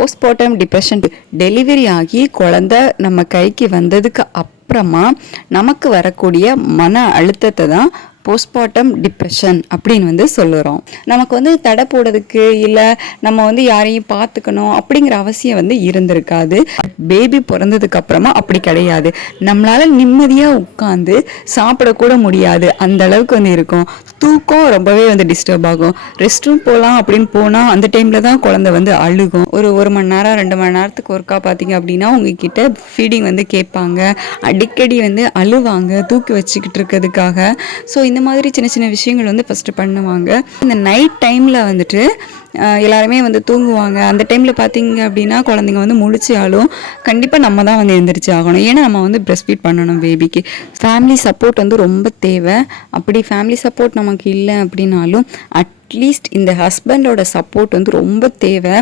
Postmortem depression delivery ஆகி குழந்தை நம்ம கைக்கு வந்ததுக்கு அப்புறமா நமக்கு வரக்கூடிய மன அழுத்தத்தை தான் போஸ்ட்மார்ட்டம் டிப்ரெஷன் அப்படின்னு வந்து சொல்லுறோம். நமக்கு வந்து தடை போடுறதுக்கு இல்லை நம்ம வந்து யாரையும் பார்த்துக்கணும் அப்படிங்கிற அவசியம் வந்து இருந்திருக்காது. பேபி பிறந்ததுக்கு அப்புறமா அப்படி கிடையாது. நம்மளால நிம்மதியாக உட்காந்து சாப்பிடக்கூட முடியாது, அந்த அளவுக்கு வந்து இருக்கும். தூக்கம் ரொம்பவே வந்து டிஸ்டர்ப் ஆகும். ரெஸ்ட் ரூம் போகலாம் அப்படின்னு போனால் அந்த டைமில் தான் குழந்தை வந்து அழுகும். ஒரு மணி நேரம் 2 மணி நேரத்துக்கு ஒருக்கா பார்த்தீங்க அப்படின்னா உங்ககிட்ட ஃபீடிங் வந்து கேட்பாங்க. அடிக்கடி வந்து அழுவாங்க தூக்கி வச்சுக்கிட்டு இருக்கிறதுக்காக. ஸோ இந்த மாதிரி சின்ன சின்ன விஷயங்கள் வந்து ஃபஸ்ட்டு பண்ணுவாங்க. இந்த நைட் டைமில் வந்துட்டு எல்லாருமே வந்து தூங்குவாங்க. அந்த டைமில் பார்த்தீங்க அப்படின்னா குழந்தைங்க வந்து முழிச்சாலும் கண்டிப்பாக நம்ம தான் வந்து எழுந்திரிச்சு ஆகணும். ஏன்னா நம்ம வந்து பிரஸ்ட் ஃபீட் பண்ணணும் பேபிக்கு. ஃபேமிலி சப்போர்ட் வந்து ரொம்ப தேவை. அப்படி ஃபேமிலி சப்போர்ட் நமக்கு இல்லை அப்படின்னாலும் அட்லீஸ்ட் இந்த ஹஸ்பண்டோட சப்போர்ட் வந்து ரொம்ப தேவை.